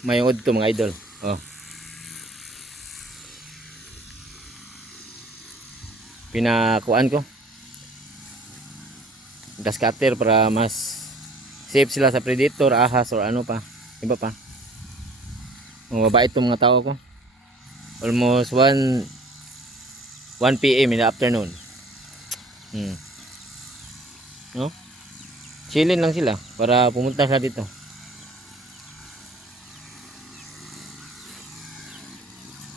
Mayungod to mga idol. Oh. Pinakuan ko. Gas cutter para mas safe sila sa predator, ahas or ano pa. Iba pa. Mababait itong mga tao ko. Almost 1 PM in the afternoon. No? Chilling lang sila para pumunta sila dito.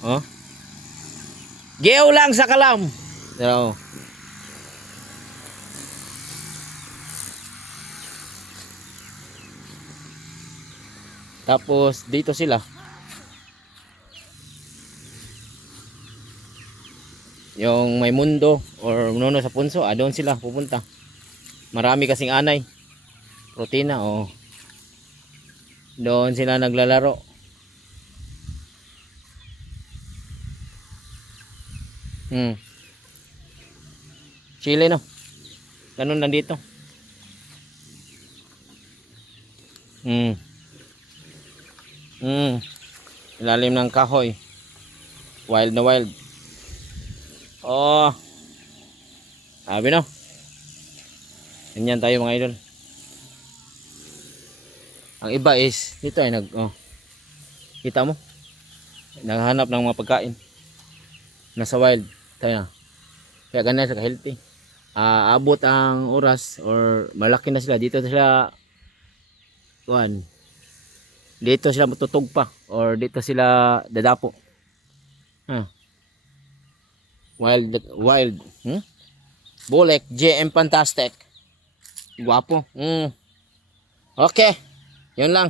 Oh. Geo lang sa kalam. So, tapos dito sila. Yung may mundo or nuno sa punso, doon sila pupunta. Marami kasing anay. Protina, oh. Doon sila naglalaro. Chile no. Ganun lang dito. Ilalim ng kahoy. Wild na wild. Oh. Sabi no. Ganyan tayo mga idol. Ang iba is dito ay kita mo? Naghahanap ng mga pagkain. Nasa wild. Tayo na. Kaya ganyan sa healthy. Abot ang oras or malaki na sila. Dito sila dito sila matutog pa or dito sila dadapo. Wild. Bulek, JM Fantastic. Guwapo. Okay. Yun lang.